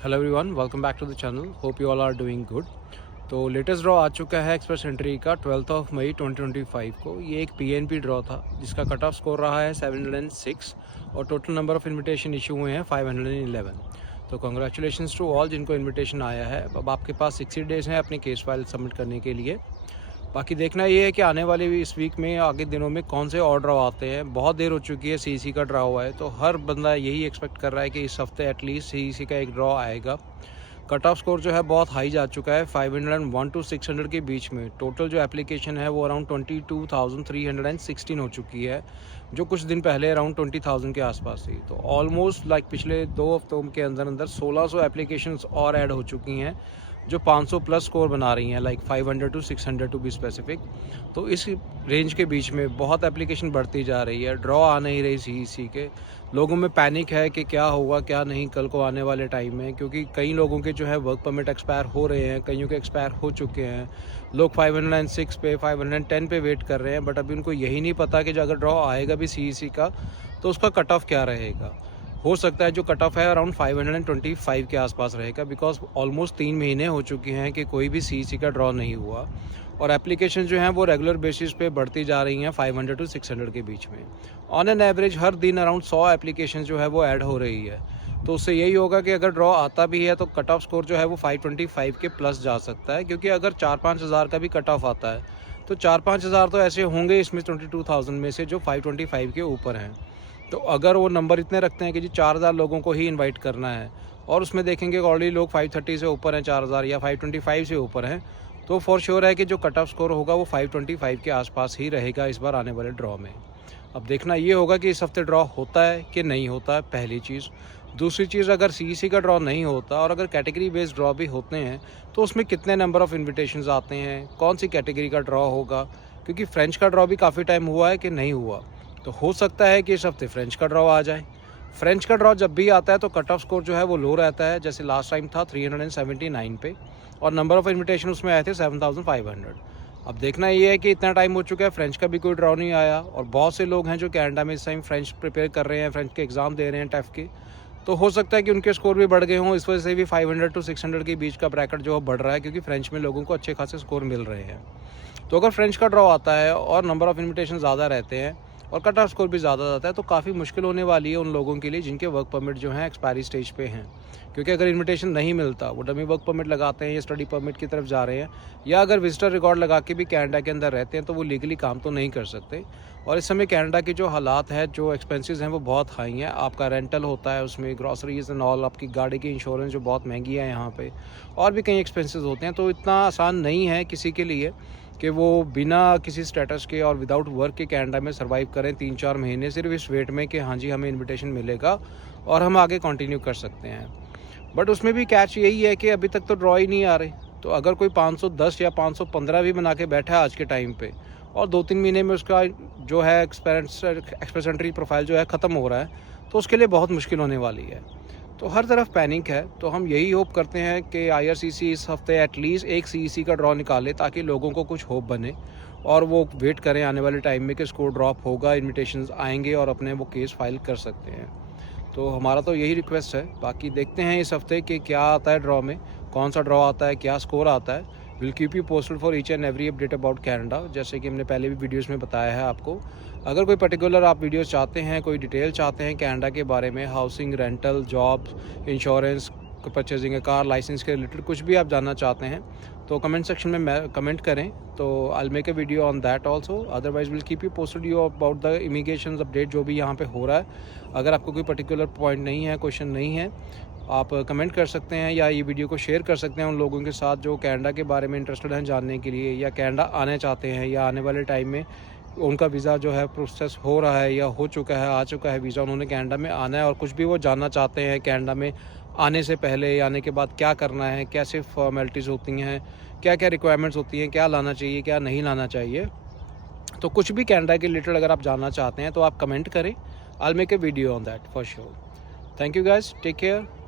Hello everyone, welcome back to the channel. Hope you all are doing good. तो latest draw आ चुका है express entry का 12 मई 2025 को। ये एक पीएनपी ड्रॉ था जिसका कट ऑफ स्कोर रहा है 706 और total number of invitation issue हुए हैं 511। तो कंग्रेचुलेशंस टू ऑल जिनको इनविटेशन आया है। अब आपके पास 60 डेज़ हैं अपनी केस फाइल सबमिट करने के लिए। बाकी देखना ये है कि आने वाले इस वीक में आगे दिनों में कौन से और ड्रॉ आते हैं। बहुत देर हो चुकी है सीईसी का ड्रॉ हुआ है, तो हर बंदा यही एक्सपेक्ट कर रहा है कि इस हफ्ते एटलीस्ट सीईसी का एक ड्रॉ आएगा। कट ऑफ स्कोर जो है बहुत हाई जा चुका है, 501 टू 600 के बीच में। टोटल जो एप्लीकेशन है वो अराउंड 22,316 हो चुकी है, जो कुछ दिन पहले अराउंड 20,000 के आसपास थी। तो ऑलमोस्ट पिछले 2 हफ्तों के अंदर अंदर 1600 एप्लीकेशंस और ऐड हो चुकी हैं, जो 500 प्लस स्कोर बना रही हैं, 500 टू 600 टू बी स्पेसिफिक। तो इस रेंज के बीच में बहुत एप्लीकेशन बढ़ती जा रही है, ड्रॉ आ नहीं रही सीईसी के। लोगों में पैनिक है कि क्या होगा क्या नहीं कल को आने वाले टाइम में, क्योंकि कई लोगों के जो है वर्क परमिट एक्सपायर हो रहे हैं, कईयों के एक्सपायर हो चुके हैं। लोग 506 पे 510 पे वेट कर रहे हैं, बट अभी उनको यही नहीं पता कि जो अगर ड्रॉ आएगा भी सीईसी का तो उसका कट ऑफ क्या रहेगा। हो सकता है जो कट ऑफ है अराउंड 525 के आसपास रहेगा, बिकॉज ऑलमोस्ट 3 महीने हो चुके हैं कि कोई भी सीईसी का ड्रॉ नहीं हुआ और एप्लीकेशन जो हैं वो रेगुलर बेसिस पे बढ़ती जा रही हैं 500 टू 600 के बीच में। ऑन एन एवरेज हर दिन अराउंड 100 एप्लीकेशन जो है वो ऐड हो रही है। तो उससे यही होगा कि अगर ड्रॉ आता भी है तो कट ऑफ स्कोर जो है वो 525 के प्लस जा सकता है, क्योंकि अगर 4-5 हज़ार का भी कट ऑफ आता है तो 4-5 हज़ार तो ऐसे होंगे इसमें 22,000 में से जो 525 के ऊपर हैं। तो अगर वो नंबर इतने रखते हैं कि जी 4,000 लोगों को ही इनवाइट करना है और उसमें देखेंगे ऑलरेडी लोग 530 से ऊपर हैं, 4,000 या 525 से ऊपर हैं, तो फॉर श्योर है कि जो कट ऑफ स्कोर होगा वो 525 के आसपास ही रहेगा इस बार आने वाले ड्रॉ में। अब देखना ये होगा कि इस हफ्ते ड्रॉ होता है कि नहीं होता है, पहली चीज़। दूसरी चीज़, अगर सीईसी का ड्रॉ नहीं होता और अगर कैटेगरी बेस्ड ड्रॉ भी होते हैं तो उसमें कितने नंबर ऑफ़ इन्विटेशंस आते हैं, कौन सी कैटेगरी का ड्रॉ होगा, क्योंकि फ्रेंच का ड्रॉ भी काफ़ी टाइम हुआ है कि नहीं हुआ। तो हो सकता है कि इस हफ्ते फ्रेंच का ड्रॉ आ जाए। फ्रेंच का ड्रॉ जब भी आता है तो कट ऑफ स्कोर जो है वो लो रहता है, जैसे लास्ट टाइम था 379 पे और नंबर ऑफ़ इन्विटेशन उसमें आए थे 7,500। अब देखना ये है कि इतना टाइम हो चुका है, फ्रेंच का भी कोई ड्रॉ नहीं आया और बहुत से लोग हैं जो कनाडा में इस टाइम फ्रेंच प्रिपेयर कर रहे हैं, फ्रेंच के एग्ज़ाम दे रहे हैं टेफ के। तो हो सकता है कि उनके स्कोर भी बढ़ गए हों, इस वजह से भी 500 टू 600 के बीच का ब्रैकेट जो है बढ़ रहा है, क्योंकि फ्रेंच में लोगों को अच्छे खासे स्कोर मिल रहे हैं। तो अगर फ्रेंच का ड्रॉ आता है और नंबर ऑफ़ इन्विटेशन ज़्यादा रहते हैं और कट ऑफ स्कोर भी ज़्यादा जाता है तो काफ़ी मुश्किल होने वाली है उन लोगों के लिए जिनके वर्क परमिट जो हैं एक्सपायरी स्टेज पे हैं। क्योंकि अगर इनविटेशन नहीं मिलता, वो डमी वर्क परमिट लगाते हैं या स्टडी परमिट की तरफ जा रहे हैं, या अगर विजिटर रिकॉर्ड लगा के भी कनाडा के अंदर रहते हैं, तो वो लीगली काम तो नहीं कर सकते। और इस समय कनाडा की जो हालात है, जो एक्सपेंसेस हैं वो बहुत हाई हैं। आपका रेंटल होता है, उसमें ग्रॉसरीज एंड ऑल, आपकी गाड़ी की इंश्योरेंस जो बहुत महंगी है यहाँ पे, और भी कई एक्सपेंसेस होते हैं। तो इतना आसान नहीं है किसी के लिए कि वो बिना किसी स्टेटस के और विदाउट वर्क के कनाडा में सर्वाइव करें 3-4 महीने सिर्फ इस वेट में कि हाँ जी हमें इनविटेशन मिलेगा और हम आगे कंटिन्यू कर सकते हैं। बट उसमें भी कैच यही है कि अभी तक तो ड्रॉ ही नहीं आ रहे। तो अगर कोई 510 या 515 भी बना के बैठा है आज के टाइम पे और 2-3 महीने में उसका जो है एक्सप्रेस एंट्री प्रोफाइल जो है ख़त्म हो रहा है, तो उसके लिए बहुत मुश्किल होने वाली है। तो हर तरफ पैनिक है। तो हम यही होप करते हैं कि आईआरसीसी इस हफ्ते एटलीस्ट एक सीईसी का ड्रॉ निकाले, ताकि लोगों को कुछ होप बने और वो वेट करें आने वाले टाइम में कि स्कोर ड्रॉप होगा, इन्विटेशंस आएंगे और अपने वो केस फाइल कर सकते हैं। तो हमारा तो यही रिक्वेस्ट है। बाकी देखते हैं इस हफ्ते कि क्या आता है ड्रॉ में, कौन सा ड्रॉ आता है, क्या स्कोर आता है। Will keep you posted for each and every update about Canada, जैसे कि हमने पहले भी वीडियोस में बताया है आपको। अगर कोई पर्टिकुलर आप वीडियोस चाहते हैं, कोई डिटेल चाहते हैं कनाडा के बारे में, housing, rental, job, insurance, purchasing a car, licence के रिलेटेड कुछ भी आप जानना चाहते हैं, तो कमेंट सेक्शन में कमेंट करें, तो आई will make a video on that also. Otherwise will keep you posted you about the immigration update जो भी यहाँ पे हो रहा है। अगर आपको कोई पर्टिकुलर पॉइंट नहीं है, क्वेश्चन नहीं है, आप कमेंट कर सकते हैं या ये वीडियो को शेयर कर सकते हैं उन लोगों के साथ जो कनाडा के बारे में इंटरेस्टेड हैं जानने के लिए, या कनाडा आने चाहते हैं, या आने वाले टाइम में उनका वीज़ा जो है प्रोसेस हो रहा है या हो चुका है, आ चुका है वीज़ा, उन्होंने कनाडा में आना है और कुछ भी वो जानना चाहते हैं कनाडा में आने से पहले या आने के बाद क्या करना है, कैसे फॉर्मेलिटीज़ होती हैं, क्या क्या रिक्वायरमेंट्स होती हैं, क्या लाना चाहिए, क्या नहीं लाना चाहिए। तो कुछ भी कनाडा के रिलेटेड अगर आप जानना चाहते हैं तो आप कमेंट करें। I will make a video on that for sure. Thank you guys, take care.